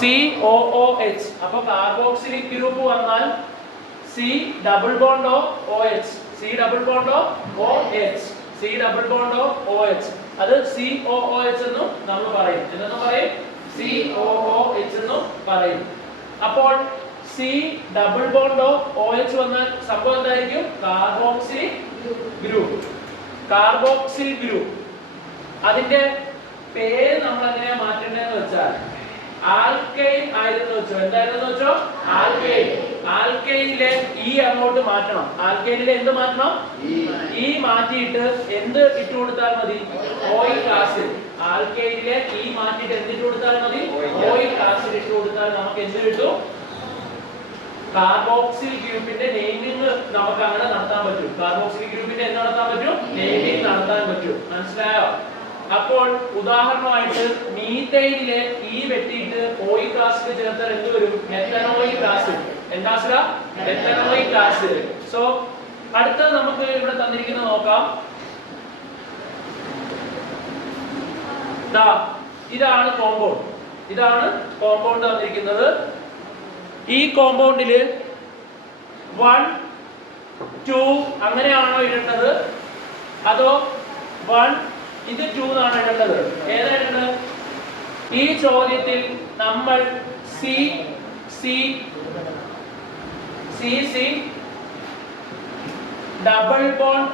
COOH. അപ്പൊ carboxylic group വന്നാൽ C double bond OH. C double bond OH. C double bond OH. അത് COOH എന്നും നമ്മൾ പറയും. എന്തെന്ന് പറയും? COOH എന്നും പറയും. അപ്പോൾ C ഡബിൾ ബോണ്ട് OH വന്നാൽ സംഭവം എന്തായിരിക്കും? Carboxylic group. Carboxylic group. അതിന്റെ പേര് നമ്മൾ എങ്ങനെയാ മാറ്റേണ്ടതെന്ന് വെച്ചാൽ ആൽക്കൈൻ ആയിരുന്നു വെച്ചോ. എന്തായിരുന്നു വെച്ചോ? ആൽക്കൈൻ. ആൽക്കൈനിലെ E അങ്ങോട്ട് മാറ്റണം. ആൽക്കൈനിലെ എന്ത് മാറ്റണം? E മാറ്റിയിട്ട് എന്ത് ഇട്ട് കൊടുത്താൽ മതി? Oic acid. ആൽക്കൈനിലെ E മാറ്റിയിട്ട് എന്ത് ഇട്ട് കൊടുത്താൽ മതി? ഓയിക് ആസിഡ് ഇട്ട് കൊടുത്താൽ നമുക്ക് എന്ത് കിട്ടും? കാർബോക്സിൽ ഗ്രൂപ്പിന്റെ നെയിമിംഗ് നമുക്ക് അങ്ങനെ നടത്താൻ പറ്റും. കാർബോക്സിൽ ഗ്രൂപ്പിന്റെ എന്ത് നടത്താൻ പറ്റും? നെയിമിംഗ് നടത്താൻ പറ്റും. മനസ്സിലായോ? അപ്പോൾ ഉദാഹരണമായിട്ട് മീഥൈനിലെ E വെട്ടിയിട്ട് ഓയിക് ആസിഡ് ചേർത്താൽ എന്ത് വരും? Methanoic acid. എന്താ ആസിഡ്? Methanoic acid. സോ അടുത്തത് നമുക്ക് ഇവിടെ തന്നിരിക്കുന്നത് നോക്കാം. ഇതാണ് കോമ്പൗണ്ട്. ഇതാണ് കോമ്പൗണ്ട് തന്നിരിക്കുന്നത്. ഈ കോമ്പൗണ്ടില് 1 2 അങ്ങനെയാണോ ഇടേണ്ടത്? അതോ 1 ഇത് 2 എന്നാണ് ഇടേണ്ടത്? ഏതാ ഇടേണ്ടത്? ഈ ചോദ്യത്തിൽ നമ്മൾ C double bond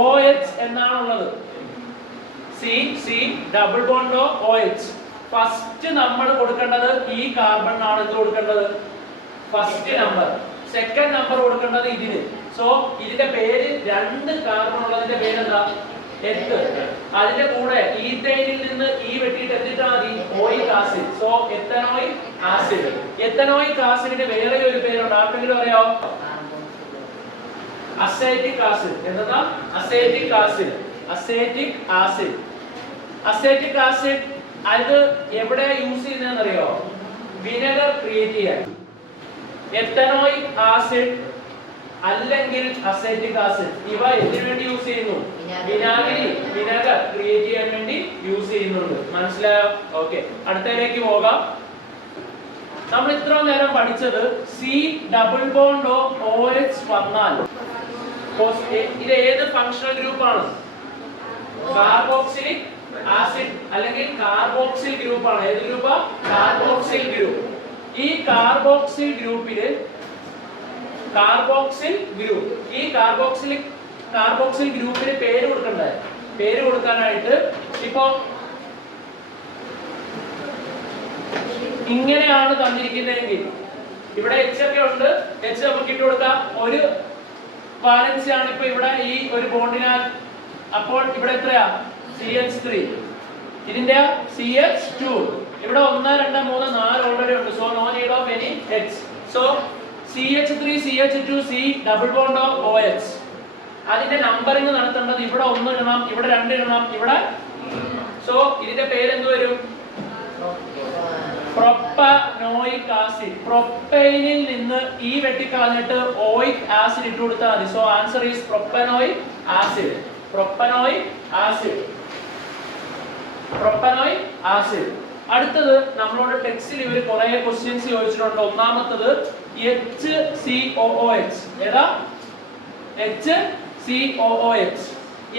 OH എന്നാണുള്ളത്. C double bond OH. First നമ്മൾ കൊടുക്കേണ്ടത് ഈ കാർബൺ ആണ്. എന്ത് കൊടുക്കേണ്ടത്? First number. സെക്കൻഡ് നമ്പർ കൊടുക്കേണ്ടത് ഇതിന്. സോ ഇതിന്റെ പേര് 2 കാർബൺ ഉള്ളതിന്റെ പേരെന്താ? എത്ത്. അതിന്റെ കൂടെ ഈഥൈനിൽ നിന്ന് E വെട്ടിയിട്ട് എന്തിട്ടാ മതി? Oic acid. So ethanoic acid. Ethanoic ആസിഡിന് വേറെ ഒരു പേരുണ്ട്. ആർക്കെങ്കിലും അറിയാവോ? Acetic acid. എന്താ? Acetic acid. Acetic acid. Acetic acid അത് എവിടെ യൂസ് ചെയ്യുന്നതെന്ന് അറിയോ? വിനെഗർ ക്രിയേറ്റ് ചെയ്യാൻ. എത്തനോയിക് ആസിഡ് അല്ലെങ്കിൽ അസൈറ്റിക് ആസിഡ് ഇവ എന്തിനു വേണ്ടി യൂസ് ചെയ്യുന്നു? വിനെഗർ ക്രിയേറ്റ് ചെയ്യാൻ വേണ്ടി യൂസ് ചെയ്യുന്നുണ്ട്. മനസ്സിലായോ? ഓക്കെ, അടുത്തതിലേക്ക് പോകാം. നമ്മൾ ഇത്ര നേരം പഠിച്ചത് C ഡബിൾ ബോണ്ട് OH വന്നാൽ ഇത് ഏത് ഫങ്ഷണൽ ഗ്രൂപ്പ് ആണ്? കാർബോക്സിലിക് ആസിഡ് അല്ലെങ്കിൽ കാർബോക്സിൽ ഗ്രൂപ്പ് ആണ്. ഏത് ഗ്രൂപ്പാ? Carboxyl group. ഈ കാർബോക്സിൽ ഗ്രൂപ്പില് ഈ കാർബോക്സിൽ ഗ്രൂപ്പിന് പേര് കൊടുക്കണ്ടേ? പേര് കൊടുക്കാനായിട്ട് ഇപ്പോ ഇങ്ങനെയാണ് തന്നിരിക്കുന്നതെങ്കിൽ ഇവിടെ H ഒക്കെ ഉണ്ട്. H നമുക്ക് ഇട്ട് കൊടുക്കാം. ഒരു വാലൻസി ആണ് ഇപ്പൊ ഇവിടെ ഈ ഒരു ബോണ്ടിനാൽ. അപ്പോൾ ഇവിടെ എത്രയാ? CH3. ഇതിന്റെ CH2. ഇവിടെ 1 2 3 4 ഓൾറെഡി ഉണ്ട്. So no need of any H. So CH3 CH2 C double bond OH. അതിന്റെ നമ്പറിംഗ് നടത്തേണ്ടത് ഇവിടെ 1 ഇടണം, ഇവിടെ 2 ഇടണം, ഇവിടെ. സോ ഇതിന്റെ പേര് എന്ത് വരും? Propanoic acid. പ്രൊപ്പൈനിൽ നിന്ന് E വെട്ടിക്കളഞ്ഞിട്ട് ഓയിക് ആസിഡ് ഇട്ട് കൊടുത്താൽ മതി. So answer is propanoic acid. Propanoic acid. Propanoic acid. അടുത്തത് നമ്മളോട് ടെക്സ്റ്റിൽ ഇവർ കുറെ ക്വസ്റ്റ്യൻസ് ചോദിച്ചിട്ടുണ്ട്. ഒന്നാമത്തത് HCOOH. ഏതാ? HCOOH.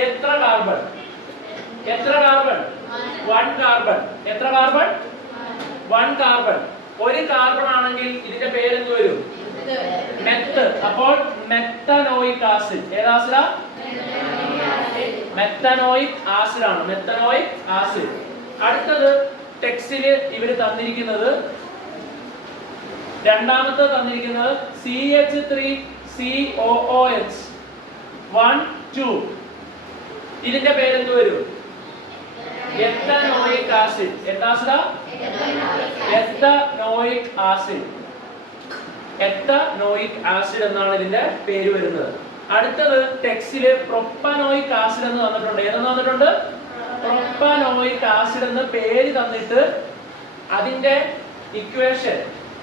എത്ര കാർബൺ? 1 കാർബൺ. എത്ര കാർബൺ? 1 കാർബൺ. ഒരു കാർബൺ ആണെങ്കിൽ ഇതിന്റെ പേര് എന്ത് വരും? മെത്ത്. അപ്പോൾ മെത്തനോയിക് ആസിഡ്. ഏത് ആസിഡാ? മെത്തനോയിക് ആസിഡ് ആണ്. Methanoic acid. അടുത്തത് ടെക്സ്റ്റില് ഇവര് തന്നിരിക്കുന്നത് രണ്ടാമത്തെ തന്നിരിക്കുന്നത് CH3COOH 1 2. ഇതിന്റെ പേര് എന്ത് വരും? Ethanoic acid. എന്താ ആസിഡാ? Ethanoic acid. എത്തനോയിക് ആസിഡ് എന്നാണ് ഇതിന്റെ പേര് വരുന്നത്. അടുത്തത് ടെക്സ്റ്റില് പ്രൊപ്പനോയിക് ആസിഡ് എന്ന് തന്നിട്ടുണ്ട്. ഏതെന്ന് തന്നിട്ടുണ്ട്? പ്രൊപ്പനോയിക് ആസിഡ് എന്ന് പേര് തന്നിട്ട് അതിന്റെ ഇക്വേഷൻ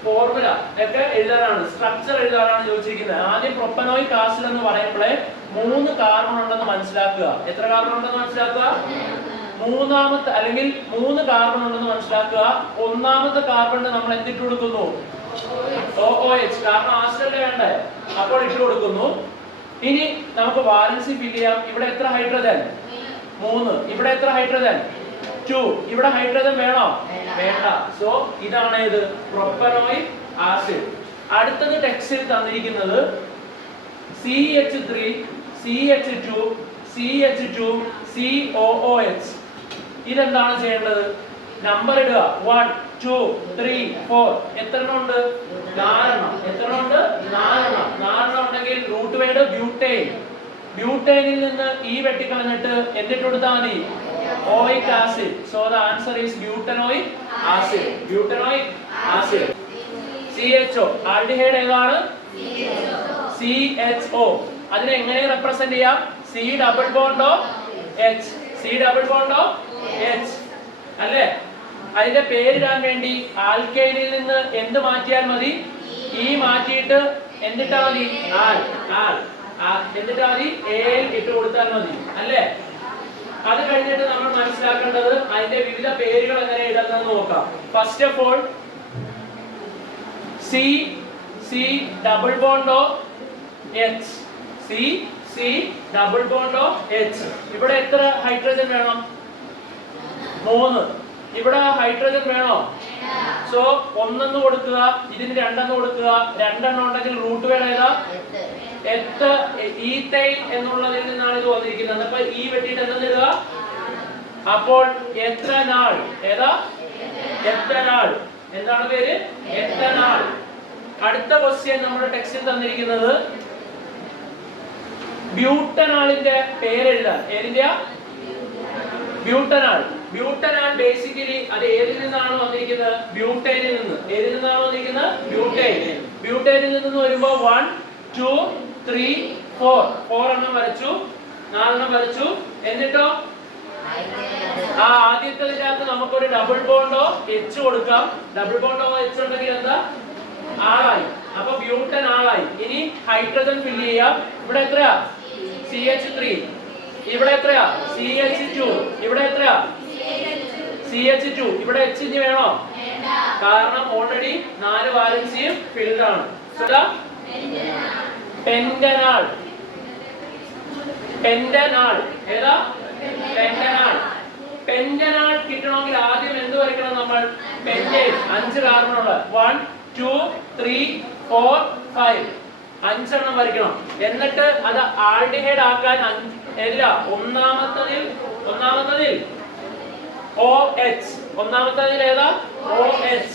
ഫോർമുല ഒക്കെ എഴുതാനാണ്, സ്ട്രക്ചർ എഴുതാനാണ് ചോദിച്ചിരിക്കുന്നത്. ആദ്യം പ്രൊപ്പനോയിക് ആസിഡ് എന്ന് പറയുമ്പോഴേ 3 കാർബൺ ഉണ്ടെന്ന് മനസ്സിലാക്കുക. എത്ര കാർബൺ ഉണ്ടെന്ന് മനസ്സിലാക്കുക? മൂന്നാമത്തെ അല്ലെങ്കിൽ 3 കാർബൺ ഉണ്ടെന്ന് മനസ്സിലാക്കുക. ഒന്നാമത്തെ കാർബണിന് നമ്മൾ എന്തിട്ട് കൊടുക്കുന്നു? OOH. കാരണം ആസിഡല്ലേ വേണ്ടേ, അപ്പോൾ ഇട്ട് കൊടുക്കുന്നു. ഇനി നമുക്ക് വാലൻസി ഫില്ല് ചെയ്യാം. ഇവിടെ എത്ര ഹൈഡ്രജൻ? 3. ഇവിടെ എത്ര ഹൈഡ്രജൻ? 2. ഇവിടെ ഹൈഡ്രജൻ വേണോ? വേണ്ട. സോ ഇതാണ് ഇത് പ്രൊപ്പനോയിക് ആസിഡ്. അടുത്തത് ടെക്സ്റ്റിൽ തന്നിരിക്കുന്നത് CH3 CH2 CH2 COOH. ഇതെന്താണ് ചെയ്യേണ്ടത്? നമ്പർ ഇടുക. 1 2 3 4. എത്ര എണ്ണം ഉണ്ട്? 4 എണ്ണം. എത്ര എണ്ണം ഉണ്ട്? 4 എണ്ണം. 4 എണ്ണം ഉണ്ടെങ്കിൽ റൂട്ട് വേർഡ് ബ്യൂട്ടൈൻ. ബ്യൂട്ടൈനിൽ നിന്ന് ഈ വെട്ടിക്കളഞ്ഞിട്ട് എന്നിട്ട് കൊടുത്താൽ മതി oic acid. So the answer is butanoic acid. Butanoic acid. CHO aldehyde ഏതാണ്? CHO. അതിനെ എങ്ങനെ റെപ്രസെന്റ് ചെയ്യാം? C ഡബിൾ ബോണ്ട് ഓ H. C ഡബിൾ ബോണ്ട് ഓ H അല്ലേ? അതിന്റെ പേരിടാൻ വേണ്ടി ആൽക്കൈനിൽ നിന്ന് എന്ത് മാറ്റിയാൽ മതി? E മാറ്റിയിട്ട് എന്നിട്ടാ മതി ആൽ. എന്നിട്ടാ മതി AL ഇട്ട് കൊടുത്താൽ മതി അല്ലേ? അത് കഴിഞ്ഞിട്ട് നമ്മൾ മനസ്സിലാക്കേണ്ടത് അതിന്റെ വിവിധ പേരുകൾ എങ്ങനെ ഇടുന്നത് നോക്കാം. First of all C double bond oh H. C double bond oh H. ഇവിടെ എത്ര ഹൈഡ്രജൻ വേണം? 3. ഇവിടെ ഹൈഡ്രജൻ വേണോ? സോ 1 എന്ന് കൊടുക്കുക, ഇതിന് 2 എന്ന് കൊടുക്കുക. 2 എണ്ണം ഉണ്ടെങ്കിൽ റൂട്ട് വേർഡ് ഏതാ? ഈത്തൈൻ എന്നുള്ളതിൽ നിന്നാണ് ഇത് വന്നിരിക്കുന്നത്. അപ്പൊ ഈ വെട്ടിയിട്ട് എന്തെന്ന് ഇടുക? അപ്പോൾ എത്തനാൾ ഏതാ? എത്തനാൾ. എന്താണ് പേര്? എത്തനാൾ. അടുത്ത ക്വസ്റ്റ്യൻ നമ്മുടെ ടെക്സ്റ്റിൽ തന്നിരിക്കുന്നത് ബ്യൂട്ടനാളിന്റെ പേരെഴുതാൻ. ഏതിന്റെയാ? ബ്യൂട്ടനാൾ. ബ്യൂട്ടനാൾ ബേസിക്കലി അത് ഏതിൽ നിന്നാണ് വന്നിരിക്കുന്നത്? ബ്യൂട്ടൈനിൽ നിന്ന്. ഏതിൽ നിന്നാണ് വന്നിരിക്കുന്നത്? ബ്യൂട്ടൈൻ. ബ്യൂട്ടൈനിൽ നിന്ന് വരുമ്പോൾ 1 2 3 4. 4 എണ്ണം വരച്ചു, 4 എണ്ണം വരച്ചു. എന്നിട്ടോ ആദ്യത്തേതിനകത്ത് നമുക്കൊരു ഡബിൾ ബോണ്ടോ H കൊടുക്കാം. ഡബിൾ ബോണ്ടോ H ഉണ്ടെങ്കിൽ എന്താ? ആളായി. അപ്പൊ ബ്യൂട്ടൻ ആളായി. ഇനി ഹൈഡ്രജൻ ഫില്ല് ചെയ്യാം. ഇവിടെ എത്രയാ? CH3. ഇവിടെ എത്രയാ? CH2. ഇവിടെ എത്രയാ? CH2. ഇവിടെ H ഇനി വേണോ? കാരണം ഓൾറെഡി 4 വാലൻസിയും ഫിൽഡ് ആണ്. പെന്റനാൾ. പെന്റനാൾ ഏതാ? പെന്റനാൾ. പെന്റനാൾ കിട്ടണമെങ്കിൽ ആദ്യം എന്ത് വരയ്ക്കണം നമ്മൾ? പെന്റൈൻ. 5 കാർബൺ ഉള്ള 1 2 3 4 5. 5 എണ്ണം വരയ്ക്കണം. എന്നിട്ട് അത് ആൽഡിഹൈഡ് ആക്കാൻ ഒന്നാമത്തതിൽ OH. ഒന്നാമത്തതിൽ ഏതാ? OH.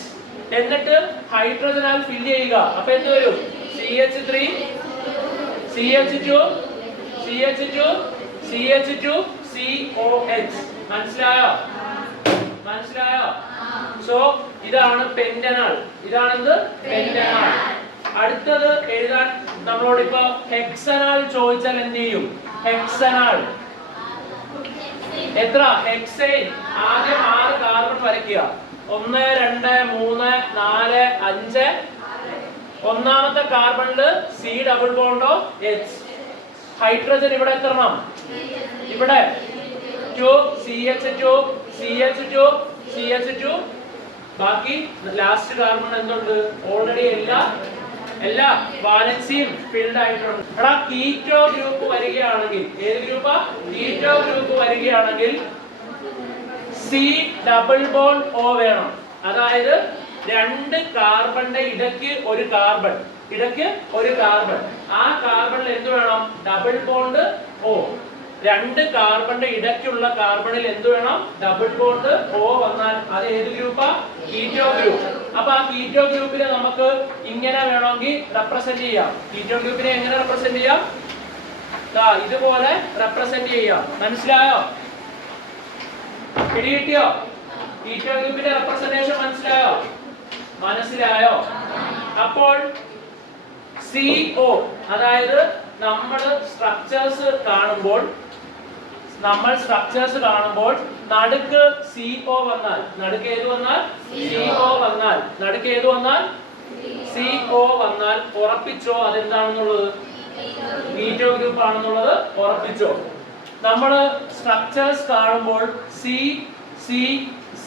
എന്നിട്ട് ഹൈഡ്രജനാൽ ഫില്ല് ചെയ്യുക. അപ്പൊ എന്ത് വരും? CH3 CH2 CH2 CH2 COH. മനസ്സിലായോ? സോ ഇതാണ് പെന്റനാൾ. ഇതാണെന്ത്? പെന്റനാൾ. അടുത്തത് എഴുതാൻ നമ്മളോട് ഇപ്പൊ ഹെക്സനാൾ ചോദിച്ചാൽ എന്ത് ചെയ്യും? ഹെക്സനാൾ എത്ര? ഹെക്സൈൻ. ആദ്യം 6 കാർബൺ വരയ്ക്കുക. 1 2 3 4 5. ഒന്നാമത്തെ കാർബണില് C ഡബിൾ ബോണ്ടോ H. ഹൈഡ്രജൻ ഇവിടെ എത്ര എണ്ണം? ഇവിടെ 2 CH2 CH2 CH2. ബാക്കി ലാസ്റ്റ് കാർബൺ എന്തുണ്ട്? ഓൾറെഡി എല്ലാ വാലൻസിയും ഫിൽഡ് ആയിട്ടുണ്ട്. എടാ കീറ്റോ ഗ്രൂപ്പ് വരികയാണെങ്കിൽ, ഏത് ഗ്രൂപ്പാ? കീറ്റോ ഗ്രൂപ്പ് വരികയാണെങ്കിൽ C ഡബിൾ ബോണ്ട് O വേണം. അതായത് 2 കാർബണിന്റെ ഇടയ്ക്ക് ഒരു കാർബൺ. ആ കാർബണിൽ എന്ത് വേണം? Double bond O. 2 കാർബണിന്റെ ഇടയ്ക്കുള്ള കാർബണിൽ എന്ത് വേണം? ഡബിൾ ബോണ്ട് O വന്നാൽ അത് ഏത് ഗ്രൂപ്പാ? Keto group. അപ്പൊ ആ കീറ്റോ ഗ്രൂപ്പിനെ നമുക്ക് ഇങ്ങനെ വേണമെങ്കിൽ റെപ്രസെന്റ് ചെയ്യാം. കീറ്റോ ഗ്രൂപ്പിനെ എങ്ങനെ റെപ്രസെന്റ് ചെയ്യാം? ഇതുപോലെ റെപ്രസെന്റ് ചെയ്യാം. മനസ്സിലായോ? പിടികിട്ടിയോ? കീറ്റോ ഗ്രൂപ്പിന്റെ റെപ്രസെന്റേഷൻ മനസ്സിലായോ? അപ്പോൾ CO, അതായത് നമ്മൾ സ്ട്രക്ചേഴ്സ് കാണുമ്പോൾ നടുക്ക് CO വന്നാൽ, നടുക്ക് ഏത് വന്നാൽ? CO വന്നാൽ ഉറപ്പിച്ചോ അതെന്താണെന്നുള്ളത്? കീറ്റോ ഗ്രൂപ്പ് ആണെന്നുള്ളത് ഉറപ്പിച്ചോ. നമ്മൾ സ്ട്രക്ചേഴ്സ് കാണുമ്പോൾ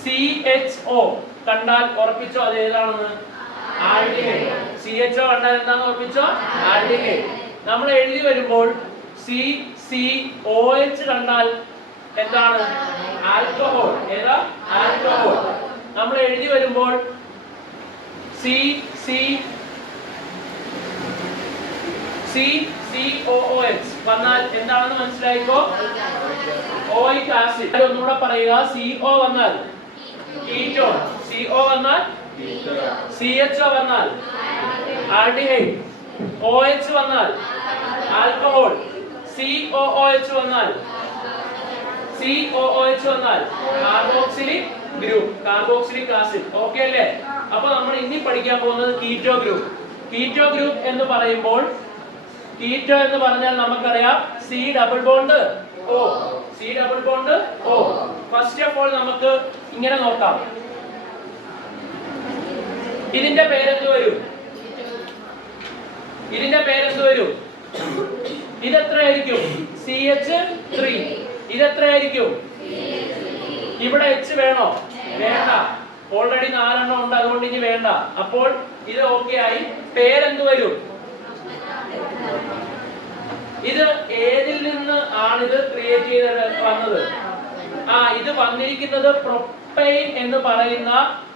CHO കണ്ടാൽ ഉറപ്പിച്ചോ അത് ഏതാണെന്ന്? ആൽഡിഹൈഡ്. CHO കണ്ടാൽ എന്താണെന്ന് ഉറപ്പിച്ചോ? ആൽഡിഹൈഡ്. നമ്മൾ എഴുതി വരുമ്പോൾ COH കണ്ടാൽ എന്താണ്? ആൽക്കഹോൾ. ഏതാ? ആൽക്കഹോൾ. നമ്മൾ എഴുതി വരുമ്പോൾ COOH വന്നാൽ എന്താണെന്ന് മനസ്സിലായിക്കോ? Oic acid. ഒന്നുകൂടെ പറയുക. CO വന്നാൽ കീറ്റോൺ, CO വന്നാൽ CHO വന്നാൽ ആൽഡിഹൈഡ്, OH വന്നാൽ ആൽക്കഹോൾ, COOH വന്നാൽ carboxylic group, carboxylic acid. Okay അല്ലേ? അപ്പൊ നമ്മൾ ഇനി പഠിക്കാൻ പോകുന്നത് കീറ്റോ ഗ്രൂപ്പ്. കീറ്റോ ഗ്രൂപ്പ് എന്ന് പറയുമ്പോൾ കീറ്റോ എന്ന് പറഞ്ഞാൽ നമുക്കറിയാം C double bond O. First of all നമുക്ക് ഇങ്ങനെ നോക്കാം. ഇതിന്റെ പേരെന്ത് വരും? ഇത് എത്രയായിരിക്കും? CH3. ഇത് എത്രയായിരിക്കും? ഇവിടെ H വേണോ? വേണ്ട. ഓൾറെഡി 4 എണ്ണം ഉണ്ട്, അതുകൊണ്ട് ഇനി വേണ്ട. അപ്പോൾ ഇത് ഓക്കെ ആയി. പേരെന്ത് വരും? ഇത് ഏതിൽ നിന്ന് ആണ് ഇത് ക്രിയേറ്റ് ചെയ്ത് വന്നത്? ഇത് വന്നിരിക്കുന്നത് പ്രൊപ്പൈൻ എന്ന് പറയുന്ന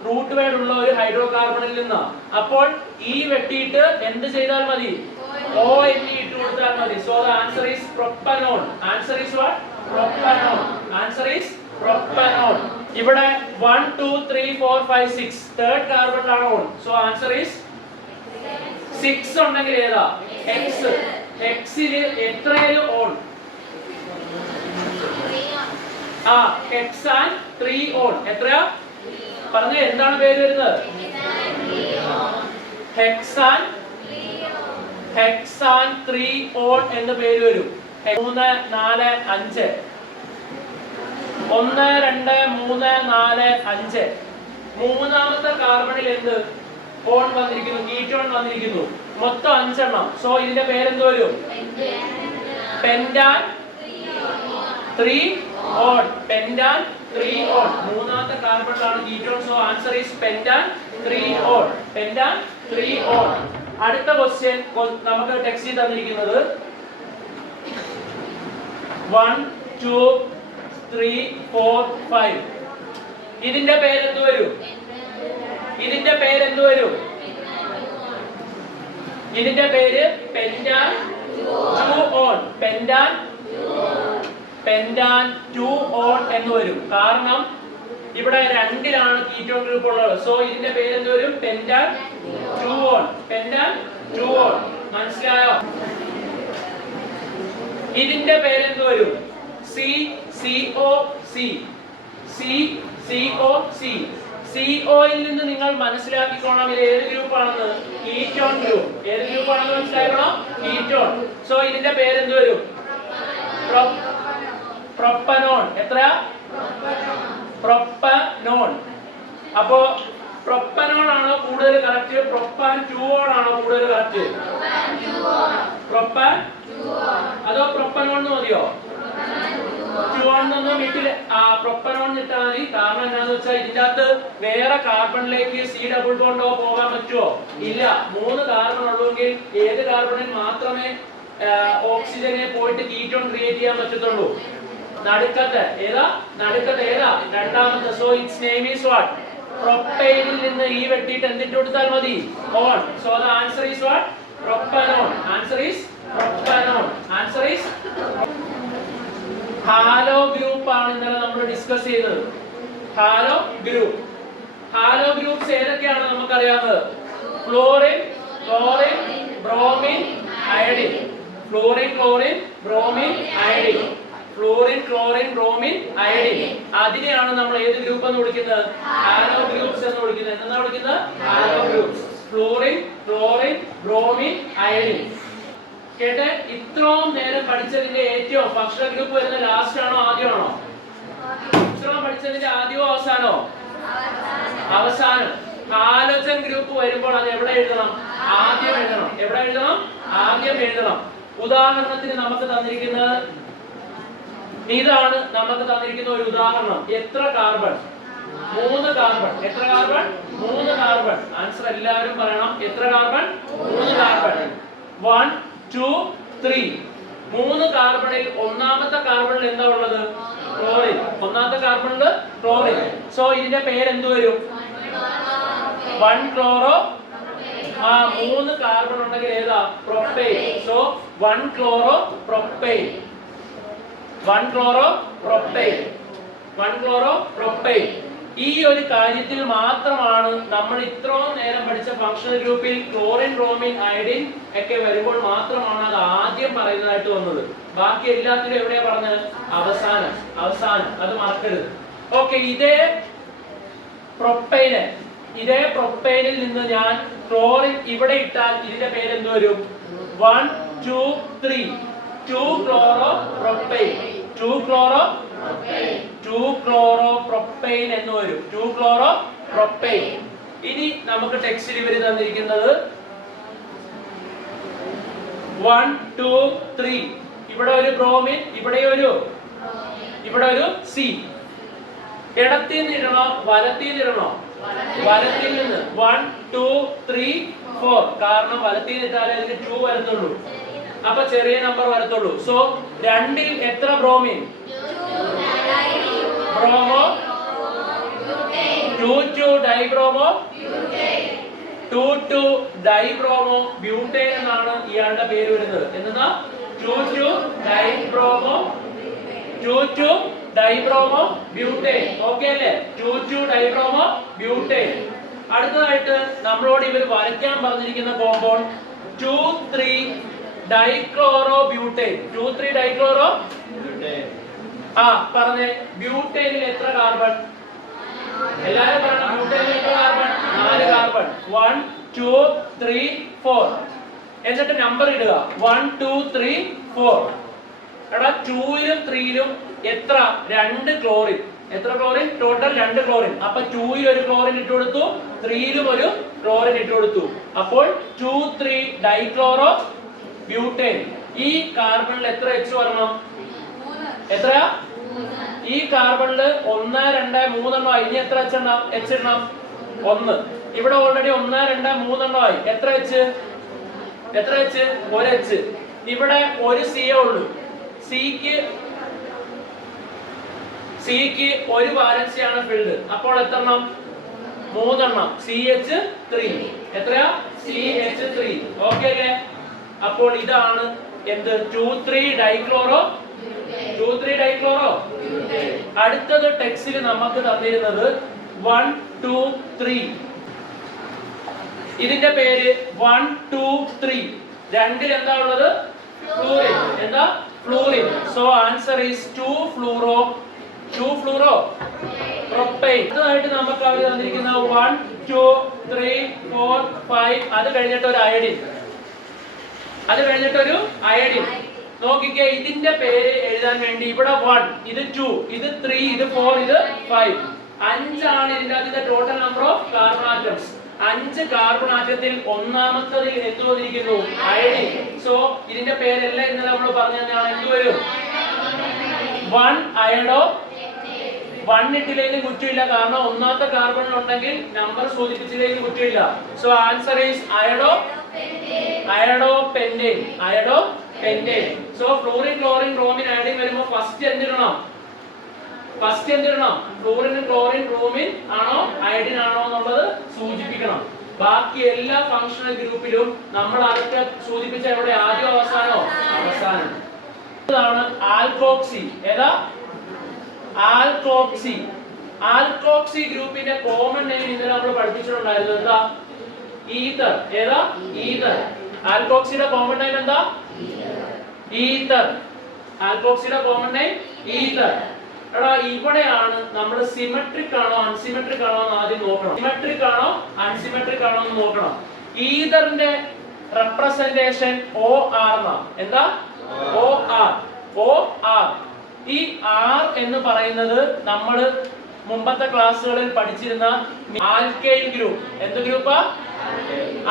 റൂട്ട് വേർഡ് ഉള്ള ഒരു ഹൈഡ്രോകാർബണിൽ നിന്നാണ്. അപ്പോൾ ഈ വെട്ടിയിട്ട് എന്ത് ചെയ്താൽ മതി? ONE ഇട്ട് കൊടുത്താൽ മതി. So the answer is propanone. Answer is what? Propanone. Answer is propanone. ഇവിടെ 1 2 3 4 5 6 തേർഡ് കാർബണിലാണ് ഓൺ. സോ ആൻസർ ഈസ് 6 ഉണ്ടെങ്കിൽ ഏതാ? X. Xല് എത്രയായാലും ഓൺ? Hexane 3 on. എത്രയാ പറഞ്ഞേ? എന്താണ് പേര് വരുന്നത്? ഹെക്സാൻ 3 ഓൺ എന്ന് പേര് വരും. 3 4 5 1 2 3 4 5 മൂന്നാമത്തെ കാർബണിൽ എന്ത് ഓൺ വന്നിരിക്കുന്നു? കീറ്റോൺ വന്നിരിക്കുന്നു. മൊത്തം 5 എണ്ണം. സോ ഇതിന്റെ പേരെന്ത് വരും? Pentan 3 one. Pentan 3 one. മൂന്നാമത്തെ കാർബണിലാണ് ketone. So answer is pentan 3 one. Pentan 3 one. അടുത്ത ക്വസ്റ്റ്യൻ നമുക്ക് ടെക്സ്റ്റിൽ തന്നിരിക്കുന്നത് 1 2 3 4 5. ഇതിന്റെ പേരെന്ത് വരും? ഇതിന്റെ പേര് പെന്റാൻ 2 ഓൺ. പെന്റാൻ 2 ഓൺ എന്ന് വരും. കാരണം ഇവിടെ 2ലാണ് കീറ്റോൺ ഗ്രൂപ്പ് ഉള്ളത്. സോ ഇതിന്റെ പേരെന്ത് വരും? പെന്റാൻ 2 ഓൺ. പെന്റാൻ 2 ഓൺ. മനസ്സിലായോ? ഇതിന്റെ പേരെന്ത് വരും? COC. COയിൽ നിന്ന് നിങ്ങൾ മനസ്സിലാക്കിക്കോണം ഇത് ഏത് ഗ്രൂപ്പ് ആണെന്ന്? Ketone group. ഏത് ഗ്രൂപ്പ് ആണെന്ന് മനസ്സിലാക്കണം? കീറ്റോൺ. സോ ഇതിന്റെ പേരെന്ത് വരും? പ്രൊപ്പനോൺ. എത്രയാ? പ്രൊപ്പനോൺ. അപ്പോ പ്രൊപ്പനോൺ ആണോ കൂടുതൽ കറക്റ്റ്? പ്രൊപ്പാൻ 2 ഓൺ ആണോ കൂടുതൽ കറക്റ്റ്? പ്രൊപ്പാൻ അതോ പ്രൊപ്പനോൺ മതിയോ? 2 ഓൺ എന്നൊന്നും വീട്ടിൽ പ്രൊപ്പനോൺ ഇട്ടാൽ മതി. കാരണം എന്താണെന്ന് വെച്ചാൽ ഇതിന്റെ അകത്ത് വേറെ കാർബണിലേക്ക് C ഡബിൾ ബോണ്ട് O പോകാൻ പറ്റുമോ? ഇല്ല. 3 കാർബൺ ഉള്ളെങ്കിൽ ഏത് കാർബണിൽ മാത്രമേ ഓക്സിജനെ പോയിട്ട് കീറ്റോൺ ക്രിയേറ്റ് ചെയ്യാൻ പറ്റത്തുള്ളൂ? നടുക്കത്തെ. ഏതാ? രണ്ടാമത്തെ. So its name is what? പ്രൊപ്പൈനിൽ നിന്ന് ഈ വെട്ടിയിട്ട് എന്തിട്ട് കൊടുത്താൽ മതി? One. So the answer is what? Propanone. Answer is propanone. Answer is halo group ആണ് ഇന്നലെ നമ്മൾ ഡിസ്കസ് ചെയ്തത്. ഹാലോ ഗ്രൂപ്പ്സ് ഏതൊക്കെയാണ് നമുക്കറിയാവുന്നത്? Fluorine, chlorine, bromine, iodine. Fluorine, chlorine, bromine, iodine. Fluorine, chlorine, bromine, iodine. അതിനെയാണ് നമ്മൾ ഏത് ഗ്രൂപ്പ് എന്ന് വിളിക്കുന്നത്? ഹാലോ ഗ്രൂപ്പ്സ് എന്ന് വിളിക്കുന്നത്. എന്താ വിളിക്കുന്നത്? Halo groups. Fluorine, chlorine, bromine, iodine. കേട്ടെ? ഇത്രയും നേരം പഠിച്ചതിന്റെ ഏറ്റവും ഫസ്റ്റ് ഗ്രൂപ്പ് വരുന്ന ലാസ്റ്റ് ആണോ ആദ്യമാണോ? ഇത്രയും പഠിച്ചതിന്റെ ആദ്യമോ അവസാനോ? അവസാനം. ഹാലോജൻ ഗ്രൂപ്പ് വരുമ്പോൾ അത് എവിടെ എഴുതണം? ആദ്യം എഴുതണം. എവിടെ എഴുതണം? ആദ്യം എഴുതണം. ഉദാഹരണത്തിന് നമുക്ക് തന്നിരിക്കുന്നത് ഇതാണ് നമുക്ക് തന്നിരിക്കുന്ന ഒരു ഉദാഹരണം. എത്ര കാർബൺ? 3 കാർബൺ. എത്ര കാർബൺ? 3 കാർബൺ. ആൻസർ എല്ലാവരും പറയണം. എത്ര കാർബൺ? 3 കാർബൺ. 1 2 3. 3 കാർബണിൽ ഒന്നാമത്തെ കാർബണിൽ എന്താ ഉള്ളത്? ക്ലോറിൻ. ഒന്നാമത്തെ കാർബണിൽ ക്ലോറിൻ. സോ ഇതിന്റെ പേര് എന്ത് വരും? 1 ക്ലോറോ. 3 കാർബൺ ഉണ്ടെങ്കിൽ ഏതാ? Propyne. So 1 chloro propyne. 1 chloro propyne. 1 chloro propyne. ഈ ഒരു കാര്യത്തിൽ മാത്രമാണ് നമ്മൾ ഇത്രയും നേരം പഠിച്ച ഫങ്ഷണൽ ഗ്രൂപ്പിൽ ക്ലോറിൻ, ബ്രോമിൻ, അയഡിൻ ഒക്കെ വരുമ്പോൾ മാത്രമാണ് അത് ആദ്യം പറയുന്നതായിട്ട് വന്നത്. ബാക്കി എല്ലാത്തിലും എവിടെയാ പറഞ്ഞത്? അവസാനം. അത് മറക്കരുത്. ഓക്കെ, ഇതേ പ്രൊപ്പൈനിൽ നിന്ന് ഞാൻ ക്ലോറിൻ ഇവിടെ ഇട്ടാൽ ഇതിന്റെ പേര് എന്ത് വരും? 1 2 3. 2 ക്ലോറോ പ്രൊപ്പൈൻ. 2 ക്ലോറോ പ്രൊപ്പൈൻ എന്ന് വരും. 2 ക്ലോറോ പ്രൊപ്പൈൻ. ഇനി നമുക്ക് ടെക്സ്റ്റിൽ ഇവർ തന്നിരിക്കുന്നത് 1 2 3. ഇവിടെ ഒരു ബ്രോമിൻ, ഇവിടെ ഒരു സി. ഇടത്തിൽ നിന്ന് ഇടണോ വലത്തിൽ നിന്ന് ഇടണോ? വലത്തിൽ നിന്ന്. 1 2 3 4. കാരണം വലത്തിൽ നിന്ന് ഇട്ടാലേ അതിന് 2 വരത്തുള്ളൂ. അപ്പൊ ചെറിയ നമ്പർ വരത്തുള്ളൂ. സോ 2ൽ എത്ര bromine? Bromo. 2 2 dibromo. 2 2 dibromo butane എന്നാണ് ഇയാളുടെ പേര് വരുന്നത്. എന്താ? 2 2 ഡൈബ്രോമോ. 2 2 dibromo butane. ഓക്കെ അല്ലേ? 2 2 ഡൈബ്രോമോ ബ്യൂട്ടേൻ. അടുത്തതായിട്ട് നമ്മളോട് ഇവർ വരയ്ക്കാൻ പറഞ്ഞിരിക്കുന്ന compound 2 3 dichloro butane. 2 3 dichloro butane. പറഞ്ഞേ, ബ്യൂട്ടേനിൽ എത്ര കാർബൺ? എല്ലാവരും പറയണം. ബ്യൂട്ടേനിൽ എത്ര കാർബൺ? 4 കാർബൺ. 1 2 3 4. എന്നിട്ട് നമ്പർ ഇടുക. 1 2 3 4. എടാ 2ലും 3ലും എത്ര? 2 ക്ലോറിൻ. എത്ര ക്ലോറിൻ? Total 2 chlorine. അപ്പൊ 2ൽ ഒരു ക്ലോറിൻ ഇട്ട് കൊടുത്തു, 3ലും ഒരു ക്ലോറിൻ ഇട്ട് കൊടുത്തു. അപ്പോൾ 2 3 ഡൈക്ലോറോ ബ്യൂട്ടേൻ. ഈ കാർബണിൽ എത്ര H വരണം? എത്രയാ? ഈ കാർബണില് 1 2 3 എണ്ണമായി. ഇനി എത്ര H ഇടണം? 1. ഇവിടെ ഓൾറെഡി 1 2 3 എണ്ണമായി. എത്ര H? ഒരു H. ഇവിടെ ഒരു C ഉള്ളൂ. സിക്ക് ഒരു വാലൻസിയാണ് ഫിൽഡ്. അപ്പോൾ എത്ര എണ്ണം? 3 എണ്ണം. CH3. എത്രയാ? CH3. ഓക്കെ അല്ലേ? അപ്പോൾ ഇതാണ് എന്ത്? 2 3 ഡൈക്ലോറോ. 2 3 ഡൈക്ലോറോ. അടുത്തത് ടെക്സ്റ്റിൽ നമുക്ക് തന്നിരുന്നത് 1 2 3. ഇതിന്റെ പേര് 1 2 3. 2ൽ എന്താ ഉള്ളത്? ഫ്ലൂറിൻ. എന്താ? Fluorine. So answer is 2 fluoro propyne. അടുത്തതായിട്ട് നമുക്ക് അവർ തന്നിരിക്കുന്ന 1 2 3 4 5. അത് കഴിഞ്ഞിട്ട് ഒരു അയഡിൻ. നോക്കിക്കേ, ഇതിന്റെ പേര് എഴുതാൻ വേണ്ടി ഇവിടെ 1, ഇത് 2, ഇത് 3, ഇത് 4, ഇത് 5. 5 ആണ് ഇതിന്റെ total number of carbon atoms. 5 carbon ആറ്റത്തിൽ ഒന്നാമത്തത് എന്ത് വന്നിരിക്കുന്നു? അയഡിൻ. സോ ഇതിന്റെ പേരെല്ലാം ഇന്നലെ നമ്മൾ പറഞ്ഞതാണ്. എന്ത് വരും? 1 അയഡോ. 1 ഇട്ടില്ലെങ്കിൽ കുറ്റമില്ല, കാരണം ഒന്നാമത്തെ കാർബണിൽ ഉണ്ടെങ്കിൽ നമ്പർ സൂചിപ്പിച്ചില്ലെങ്കിൽ കുറ്റമില്ല. So answer is iodo pentane. സോ ഫ്ലൂറിൻ, ക്ലോറിൻ, ബ്രോമിൻ, അയഡിൻ വരുമ്പോൾ ഫസ്റ്റ് എന്തിടണം? ഫ്ലൂറിൻ, ക്ലോറിൻ, ബ്രോമിൻ ആണോ അയഡിൻ ആണോ എന്നുള്ളത് സൂചിപ്പിക്കണം. ബാക്കി എല്ലാ ഫങ്ഷണൽ ഗ്രൂപ്പിലും നമ്മൾ അതൊക്കെ സൂചിപ്പിച്ച എവിടെ? ആദ്യം അവസാനം. ഇതാണ് ആൽക്കോക്സി. ഏതാ? ആൽക്കോക്സി ഗ്രൂപ്പിന്റെ കോമൺ നെയിം ഇന്നലെ നമ്മൾ പഠിപ്പിച്ചിട്ടുണ്ടായിരുന്നു. എന്താ? ഈതർ. ഏതാ? ഈതർ. ആൽക്കോക്സിയുടെ കോമൺ നെയിം എന്താ? ഈതർ. ആൽക്കോക്സിയുടെ കോമൺ നെയിം ഈതർ. എടാ, ഇവിടെയാണ് നമ്മൾ സിമെട്രിക് ആണോ അൺസിമെട്രിക് ആണോ എന്ന് ആദ്യം നോക്കണം. സിമെട്രിക് ആണോ അൺസിമെട്രിക് ആണോ എന്ന് നോക്കണം. ഈതറിന്റെ റെപ്രസെന്റേഷൻ OR എന്നാ. എന്താ? OR. ഈ R എന്ന് പറയുന്നത് നമ്മൾ മുമ്പത്തെ ക്ലാസ്സുകളിൽ പഠിച്ചിരുന്ന ആൽക്കൈൽ ഗ്രൂപ്പ്. എന്ത് ഗ്രൂപ്പാ?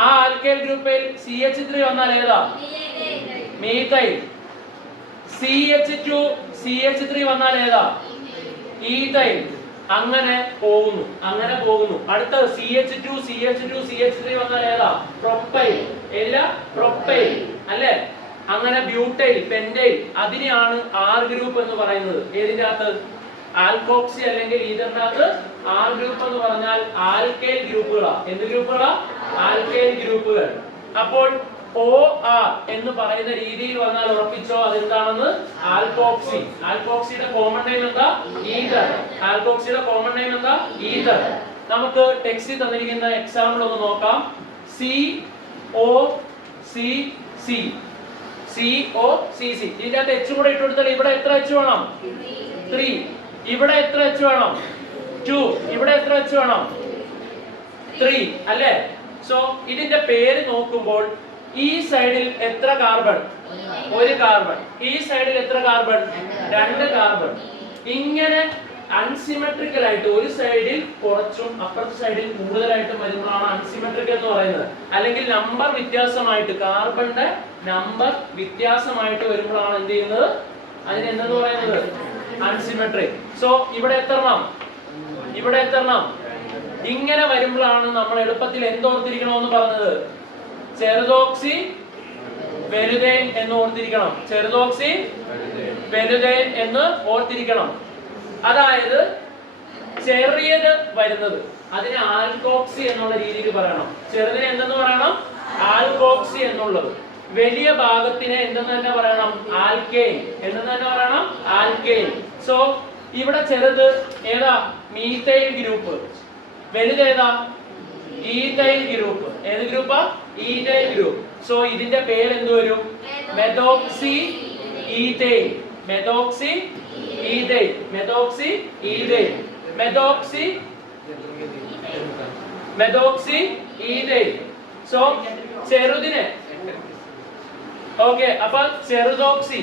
ആ ആൽക്കൈൽ ഗ്രൂപ്പിൽ CH3 വന്നാൽ ഏതാ? മീഥൈൽ. CH2 CH3 വന്നാൽ ഏതാ? ഈഥൈൽ. അങ്ങനെ പോകുന്നു. അടുത്തത് CH2 CH2 CH3 വന്നാൽ ഏതാ? പ്രൊപ്പൈൽ. ഏതാ? പ്രൊപ്പൈൽ അല്ലേ? അങ്ങനെ ബ്യൂട്ടൈൽ, പെന്റൈൽ, അതിനെയാണ് R ഗ്രൂപ്പ് എന്ന് പറയുന്നത്. ഏതിന്റെ അകത്ത്? ആൽക്കോക്സി അല്ലെങ്കിൽ ഈഥറിന്റെ അകത്ത് R ഗ്രൂപ്പ് എന്ന് പറഞ്ഞാൽ ആൽക്കൈൽ ഗ്രൂപ്പുകളാ. എന്ത് ഗ്രൂപ്പുകളാ? ആൽക്കൈൽ ഗ്രൂപ്പുകൾ. അപ്പോൾ OR എന്ന് പറയുന്ന രീതിയിൽ വന്നാൽ ഉറപ്പിച്ചോ അതെന്താണെന്ന്? ആൽക്കോക്സി. ആൽക്കോക്സിയുടെ കോമൺ നെയിം എന്താ? ഈഥർ. ആൽക്കോക്സിയുടെ കോമൺ നെയിം എന്താ? ഈഥർ. നമുക്ക് ടെക്സ്റ്റിൽ തന്നിരിക്കുന്ന എക്സാമ്പിൾ ഒന്ന് നോക്കാം. COCC. COCC. ഇതിന്റെ അകത്ത് H കൂടെ ഇട്ട് കൊടുത്താൽ ഇവിടെ എത്ര H വേണം? 3. ഇവിടെ എത്ര H വേണം? 2. ഇവിടെ എത്ര H വേണം? 3 അല്ലേ? സോ ഇതിന്റെ പേര് നോക്കുമ്പോൾ ഈ സൈഡിൽ എത്ര കാർബൺ? 1 കാർബൺ. ഈ സൈഡിൽ എത്ര കാർബൺ? 2 കാർബൺ. ഇങ്ങനെ അൺസിമെട്രിക്കൽ ആയിട്ട് ഒരു സൈഡിൽ കുറച്ചും അപ്പുറത്തെ സൈഡിൽ കൂടുതലായിട്ടും വരുമ്പോഴാണ് അൺസിമെട്രിക് എന്ന് പറയുന്നത്. അല്ലെങ്കിൽ നമ്പർ വ്യത്യാസമായിട്ട്, കാർബണിന്റെ നമ്പർ വ്യത്യാസമായിട്ട് വരുമ്പോഴാണ് എന്ത് ചെയ്യുന്നത്? അതിന് എന്തെന്ന് പറയുന്നത്? അൺസിമെട്രിക്. സോ ഇവിടെ എത്രണ്ണം? ഇവിടെ എത്രണ്ണം? ഇങ്ങനെ വരുമ്പോഴാണ് നമ്മൾ എളുപ്പത്തിൽ എന്തോർത്തിരിക്കണമെന്ന് പറഞ്ഞത്? ചെറുതോക്സി വലുതേൻ എന്ന് ഓർത്തിരിക്കണം. ചെറുതോക്സി വലുതേൻ എന്ന് ഓർത്തിരിക്കണം. അതായത് ചെറിയത് വരുന്നത് അതിനെ ആൽക്കോക്സി എന്നുള്ള രീതിയിൽ പറയണം. ചെറുതിനെ എന്തെന്ന് പറയണം? ആൽക്കോക്സി എന്നുള്ളത്. വലിയ ഭാഗത്തിനെ എന്തെന്ന് തന്നെ പറയണം? ആൽക്കെയിൻ എന്തെന്ന് തന്നെ പറയണം? ആൽക്കെയിൻ. സോ ഇവിടെ ചെറുത് ഏതാ? Methyl group. വലുത് ഏതാ? Ethyl group. ഏത് ഗ്രൂപ്പാ? Ethyl group. സോ ഇതിന്റെ പേര് എന്ത് വരും? Methoxy ethyl. Methoxy ethyl. Methoxy ethyl. Methoxy ethyl. So ചെറുതിനെ ഓക്കെ. അപ്പൊ ചെറുതോക്സി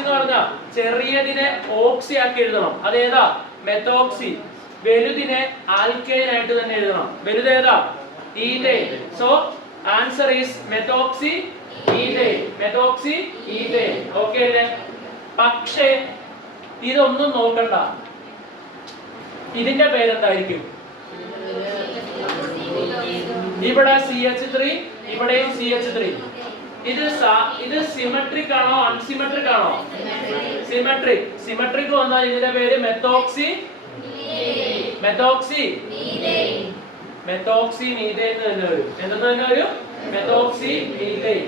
എന്ന് പറഞ്ഞാൽ ചെറിയതിനെ ഓക്സി ആക്കി എഴുതണം. അതേതാ? മെത്തോക്സി. വലുതിനെ ആൽക്കൈൻ ആയിട്ട് തന്നെ എഴുതണം. വലുത് ഏതാ? Ethyl. So answer is methoxy ethyl. Methoxy ethyl. Okay അല്ലേ? പക്ഷേ ഇതൊന്നും നോക്കണ്ട. ഇതിന്റെ പേരെന്തായിരിക്കും? ഇവിടെ CH3, ഇവിടെയും CH3. ഇത് സിമെട്രിക് ആണോ അൺസിമെട്രിക് ആണോ? സിമെട്രിക്. സിമെട്രിക് വന്നാൽ ഇതിന്റെ പേര് മെത്തോക്സി മീഥൈൻ തന്നെ വരും. എന്തെന്ന് തന്നെ വരും? Methoxy methane.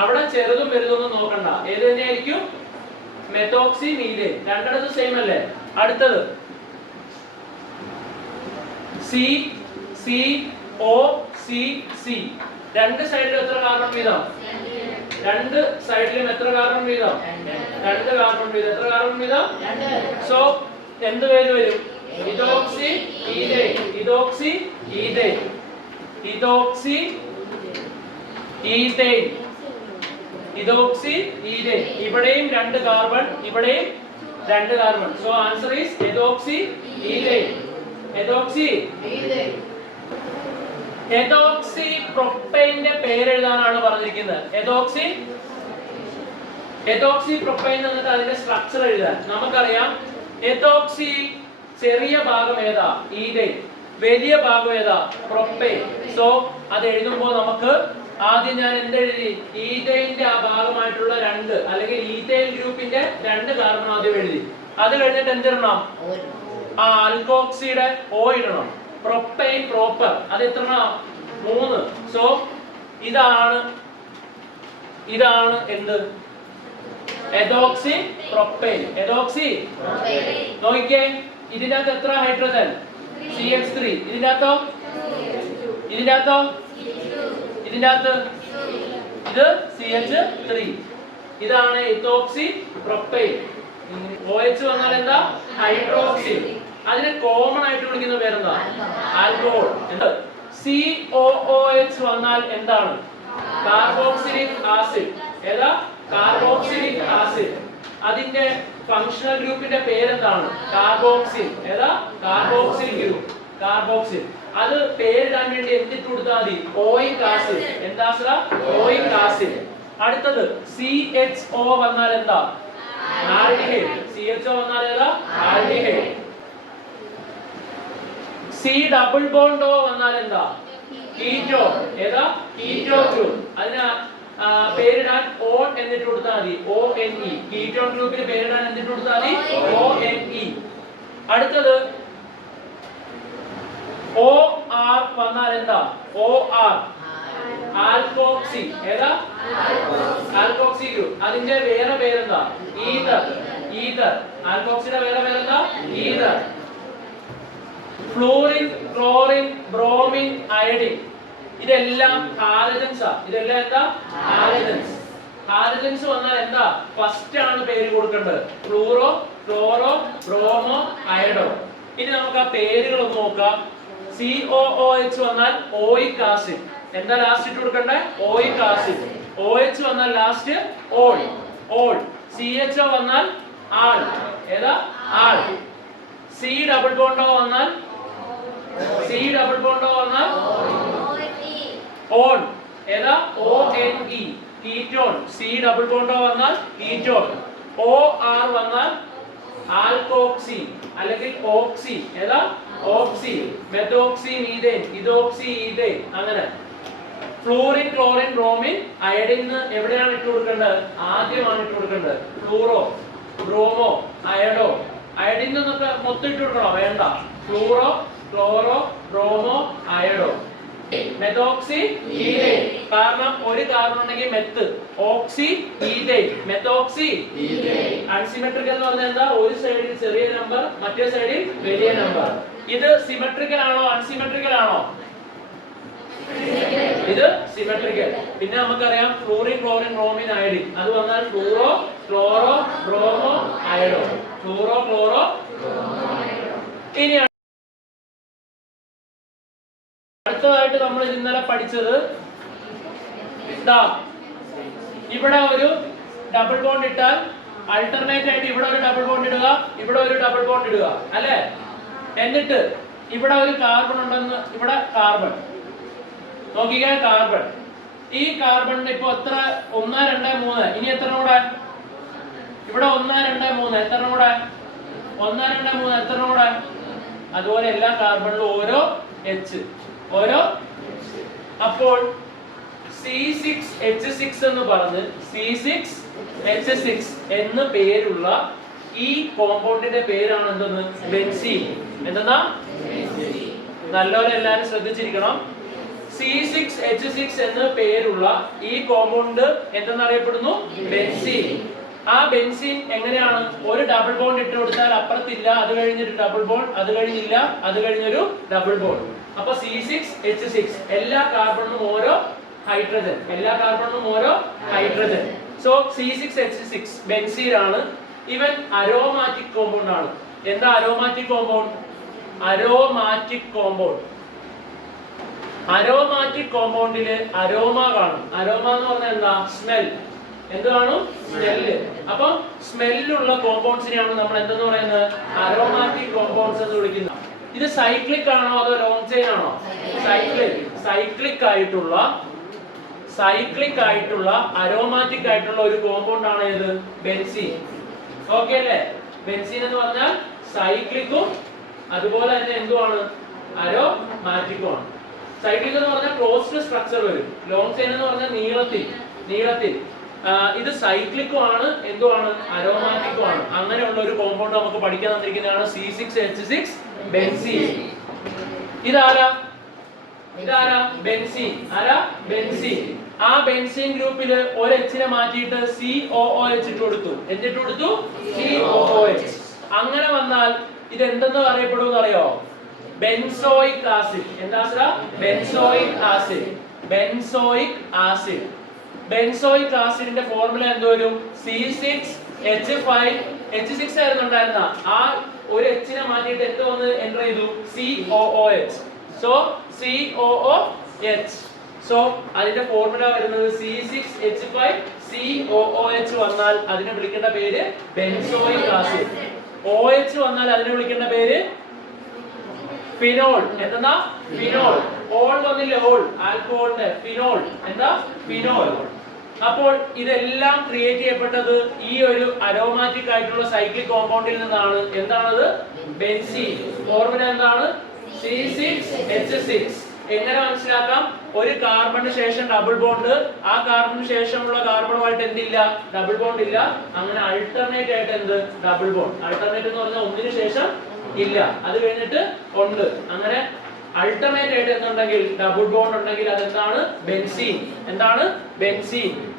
അവിടെ ചെറുതും വലുതൊന്നും നോക്കണ്ട. ഏത് തന്നെയായിരിക്കും? Methoxy methane. രണ്ടിടത്തും സെയിം അല്ലേ? അടുത്തത് COCC. രണ്ട് സൈഡിലും എത്ര കാർബൺ വീതം? രണ്ട് സൈഡിലും എത്ര കാർബൺ വീതം? 2 കാർബൺ വീതം. എത്ര കാർബൺ വീതം? 2. സോ എന്ത് പേര് വരും? Ethoxy ethyl. Ethoxy ethyl. Ethoxy ethyl. Ethoxy ethyl. ഇവിടെയും 2 കാർബൺ, ഇവിടെയും 2 carbon. So answer is ethoxy ethyl. Ethoxy ethyl. Ethoxy പ്രൊപ്പൈന്റെ പേരെഴുതാനാണ് പറഞ്ഞിരിക്കുന്നത്. എതോക്സി പ്രൊപ്പൈൻ എന്നിട്ട് അതിന്റെ സ്ട്രക്ചർ എഴുതാൻ. നമുക്കറിയാം എതോക്സി ചെറിയ ഭാഗം ഏതാ? ഈഥൈൽ. വലിയ ഭാഗം ഏതാ? പ്രൊപ്പൈൻ. സോ അത് എഴുതുമ്പോൾ നമുക്ക് ആദ്യം ഞാൻ എന്തെഴുതി? ഈഥൈലിന്റെ ആ ഭാഗമായിട്ടുള്ള 2 അല്ലെങ്കിൽ ഈഥൈൽ ഗ്രൂപ്പിന്റെ 2 കാർബൺ ആദ്യം എഴുതി. അത് കഴിഞ്ഞിട്ട് എന്തിടണം? ആൽക്കോക്സിയുടെ O ഇടണം. പ്രൊപ്പൈൻ പ്രോപ്പർ അത് എത്ര? 3. സോ ഇതാണ് എന്ത്? എതോക്സി പ്രൊപ്പൈൻ. എതോക്സി നോക്കിക്കേ. ഇതിനകത്ത് എത്ര ഹൈഡ്രജൻ? CH3. ഇതിനകത്തോ? ഇത് CH3. ഇതാണ് എതോക്സി പ്രൊപ്പൈൻ. OH വന്നാൽ എന്താ? ഹൈഡ്രോക്സി. അതിനെ കോമൺ ആയിട്ട് വിളിക്കുന്ന പേരെന്താ? ആൽക്കഹോൾ. COOH വന്നാൽ എന്താണ്? Carboxylic acid. ഏതാ? Carboxylic acid. അതിന്റെ ഫങ്ഷണൽ ഗ്രൂപ്പിന്റെ പേരെന്താണ്? കാർബോക്സിൽ. ഏതാ? Carboxyl group. കാർബോക്സിൽ. അത് പേരിടാൻ വേണ്ടി എന്തിട്ട് കൊടുത്താൽ മതി? Oic acid. എന്താ? Oic acid. അടുത്തത് CHO വന്നാൽ എന്താ? ആൽഡിഹൈഡ്. CHO വന്നാൽ ഏതാ? Aldehyde. C double bond O വന്നാൽ എന്താ? കീറ്റോൺ. ഏതാ? Keto group. അതിന് പേരിടാൻ ഓൺ എന്നിട്ട് കൊടുത്താൽ മതി. ONE. കീറ്റോൺ ഗ്രൂപ്പിന് പേരിടാൻ എന്നിട്ട് കൊടുത്താൽ മതി ONE. അടുത്തത് OR വന്നാൽ എന്താ? OR alkoxy. ഏതാ? Alkoxy group. അതിന്റെ വേറെ പേരെന്താ? ഈതർ. ഈതർ. ആൽക്കോക്സിയുടെ വേറെ പേരെന്താ? Ether. Fluorine, chlorine, bromine, iodine ഇതെല്ലാം ഹാലജൻസ് ആ. ഇതെല്ലാം എന്താ? ഹാലജൻസ്. ഹാലജൻസ് വന്നാൽ എന്താ? ഫസ്റ്റ് ആണ് പേര് കൊടുക്കേണ്ടത്. Fluoro, chloro, bromo, iodo. ഇനി നമുക്ക് ആ പേരുകൾ ഒന്ന് നോക്കാം. COOH വന്നാൽ ഓയിക് ആസിഡ്. എന്താ ലാസ്റ്റ് ഇട്ട് കൊടുക്കണ്ടേ? Oic acid. OH വന്നാൽ ലാസ്റ്റ് ഓൾ. ഓൾ. CHO വന്നാൽ ആൾ. ഏതാ? Al. C double bond O വന്നാൽ ഓൺ. ഏതാ? ONE. Ketone. C double bond O വന്നാൽ കീറ്റോൺ. OR വന്നാൽ ആൽക്കോക്സി അല്ലെങ്കിൽ ഓക്സി. ഏതാ? Oxy. Methoxy, methane, ethoxy, ethane. അങ്ങനെ ഫ്ലൂറിൻ, ക്ലോറിൻ, ബ്രോമിൻ, അയഡിൻ എവിടെയാണ് ഇട്ട് കൊടുക്കേണ്ടത്? ആദ്യമാണ് ഇട്ട് കൊടുക്കേണ്ടത്. Fluoro, bromo, iodo. അയഡിൻ എന്നൊക്കെ മൊത്തം ഇട്ട് കൊടുക്കണോ? വേണ്ട. Fluoro, chloro, bromo, iodo. Methoxy, ethane. കാരണം ഒരു കാർബൺ ഉണ്ടെങ്കിൽ മെത്ത്. ഓക്സി, ഈഥേൻ. Methoxy, ethane. അൺസിമെട്രിക്കൽ എന്ന് പറഞ്ഞാൽ എന്താ? ഒരു സൈഡിൽ ചെറിയ നമ്പർ, മറ്റേ സൈഡിൽ വലിയ നമ്പർ. ഇത് സിമെട്രിക്കൽ ആണോ അൺസിമെട്രിക്കൽ ആണോ? ഇത് സിമെട്രിക്കൽ. പിന്നെ നമുക്കറിയാം ഫ്ലൂറിൻ, ക്ലോറിൻ, ബ്രോമിൻ, അയഡിൻ. അത് വന്നാൽ fluoro, chloro, bromo, iodo. Fluoro, chloro, ഇനി അടുത്തതായിട്ട് നമ്മൾ ഇന്നലെ പഠിച്ചത് ഇതാ. ഇവിടെ ഒരു ഡബിൾ ബോണ്ട് ഇട്ടാൽ അൾട്ടർനേറ്റ് ആയിട്ട് ഇവിടെ ഒരു ഡബിൾ ബോണ്ട് ഇടുക, ഇവിടെ ഒരു ഡബിൾ ബോണ്ട് ഇടുക അല്ലേ? എന്നിട്ട് ഇവിടെ ഒരു കാർബൺ ഉണ്ടെന്ന്, ഇവിടെ കാർബൺ നോക്കിക്കാൻ. കാർബൺ. ഈ കാർബണിന് ഇപ്പൊ എത്ര? 1 2 3. ഇനി എത്ര കൂടെ? ഇവിടെ 1 2 3. എത്ര കൂടെ? 1 2 3. എത്ര കൂടെ? അതുപോലെ എല്ലാ കാർബണിലും ഓരോ H. ഓരോ. അപ്പോൾ C6H6 എന്ന് പറഞ്ഞ് C6H6 എന്ന് പേരുള്ള ഈ കോമ്പൗണ്ടിന്റെ പേരാണ് എന്തെന്ന്? ബെൻസീൻ. എന്തെന്നാ? നല്ലപോലെ എല്ലാരും ശ്രദ്ധിച്ചിരിക്കണം. C6H6 എന്ന് പേരുള്ള ഈ കോമ്പൗണ്ട് എന്തെന്നറിയപ്പെടുന്നു? ബെൻസീൻ. ആ ബെൻസീൻ എങ്ങനെയാണ്? ഒരു ഡബിൾ ബോണ്ട് ഇട്ട് കൊടുത്താൽ അപ്പുറത്തില്ല, അത് കഴിഞ്ഞൊരു ഡബിൾ ബോണ്ട്, അത് കഴിഞ്ഞില്ല, അത് കഴിഞ്ഞൊരു ഡബിൾ ബോണ്ട്. അപ്പൊ C6H6 എല്ലാ കാർബണിനും ഓരോ ഹൈഡ്രജൻ. എല്ലാ കാർബണിനും ഓരോ ഹൈഡ്രജൻ. സോ C6H6 ബെൻസീൻ ആണ്. ഇവൻ അരോമാറ്റിക് കോമ്പൗണ്ട് ആണ്. എന്താ aromatic compound? Aromatic compound. Aromatic കോമ്പൗണ്ടില് അരോമ കാണും. അരോമ എന്ന് പറഞ്ഞാൽ എന്താ? സ്മെൽ. എന്ത് കാണും? സ്മെല്ല്. അപ്പൊ സ്മെല്ലുള്ള കോമ്പൗണ്ട്സിനെയാണ് നമ്മൾ എന്തെന്ന് പറയുന്നത്? അരോമാറ്റിക് കോമ്പൗണ്ട്സ് എന്ന് വിളിക്കുന്നത്. ഇത് സൈക്ലിക് ആണോ അതോ ലോങ് ചെയിൻ ആണോ? സൈക്ലിക്. സൈക്ലിക് ആയിട്ടുള്ള അരോമാറ്റിക് ആയിട്ടുള്ള ഒരു കോമ്പൗണ്ട് ആണ് ഏത്? ബെൻസീൻ. ഓക്കെ അല്ലേ? ബെൻസീൻ എന്ന് പറഞ്ഞാൽ സൈക്ലിക്കും അതുപോലെ തന്നെ എന്തുമാണ്? അരോമാറ്റിക്കും ആണ്. സൈക്ലിക് എന്ന് പറഞ്ഞാൽ ക്ലോസ്ഡ് സ്ട്രക്ചർ വരും. ലോങ് ചെയിൻ എന്ന് പറഞ്ഞാൽ നീളത്തിൽ. ഇത് സൈക്ലിക്കും ആണ്, എന്തുമാണ്? അരോമാറ്റിക്കും ആണ്. അങ്ങനെയുള്ള ഒരു കോമ്പൗണ്ട് നമുക്ക് പഠിക്കാൻ തന്നിരിക്കുന്നതാണ് C6H6 ബെൻസീൻ. ഇതാരാ? ബെൻസീൻ. ആരാ? ബെൻസീൻ. ആ ബെൻസീൻ ഗ്രൂപ്പിൽ ഒരു H-നെ മാറ്റിയിട്ട് COOH ഇട്ട് കൊടുത്തു. എന്നിട്ട് കൊടുത്തു COOH. അങ്ങനെ വന്നാൽ ഇത് എന്തെന്ന് അറിയപ്പെടുമെന്ന് അറിയോ? Benzoic acid. എന്താ? Benzoic acid. ബെൻസോയിക് ആസിഡിന്റെ ഫോർമുല എന്ത് വരും? C6H5. H6 ആയിരുന്നു ഉണ്ടായിരുന്ന. ആ ഒരു H-നെ മാറ്റിയിട്ട് എന്ത് വന്ന് എൻ്റർ ചെയ്തു? COOH. So COOH. സോ അതിന്റെ ഫോർമുല വരുന്നത് C6H5COOH വന്നാൽ അതിനെ വിളിക്കേണ്ട പേര് ബെൻസോയിക് ആസിഡ്. OH വന്നാൽ അതിനെ വിളിക്കേണ്ട പേര് ഫിനോൾ. എന്താ? ഫിനോൾ. ഓൾ വന്നില്ലേ? ഓൾ ആൽക്കഹോളിന്റെ ഫിനോൾ. എന്താ? ഫിനോൾ. അപ്പോൾ ഇതെല്ലാം ക്രിയേറ്റ് ചെയ്യപ്പെട്ടത് ഈ ഒരു അരോമാറ്റിക് ആയിട്ടുള്ള സൈക്ലിക് കോമ്പൗണ്ടിൽ നിന്നാണ്. എന്താണത്? ബെൻസീൻ. ഫോർമുല എന്താണ്? C6H6. എങ്ങനെ മനസ്സിലാക്കാം? ഒരു കാർബണിന് ശേഷം ഡബിൾ ബോണ്ട്, ആ കാർബണിന് ശേഷമുള്ള കാർബണുമായിട്ട് എന്തില്ല? ഡബിൾ ബോണ്ട് ഇല്ല. അങ്ങനെ അൾട്ടർനേറ്റ് ആയിട്ട് എന്ത്? Double bond. അൾട്ടർനേറ്റ് എന്ന് പറഞ്ഞാൽ ഒന്നിനു ശേഷം ഇല്ല, അത് കഴിഞ്ഞിട്ട് ഉണ്ട്. അങ്ങനെ അൾട്ടർനേറ്റ് ആയിട്ട് എന്തുണ്ടെങ്കിൽ ഡബിൾ ബോണ്ട് ഉണ്ടെങ്കിൽ അതെന്താണ്? ബെൻസീൻ. എന്താണ്? ബെൻസീൻ.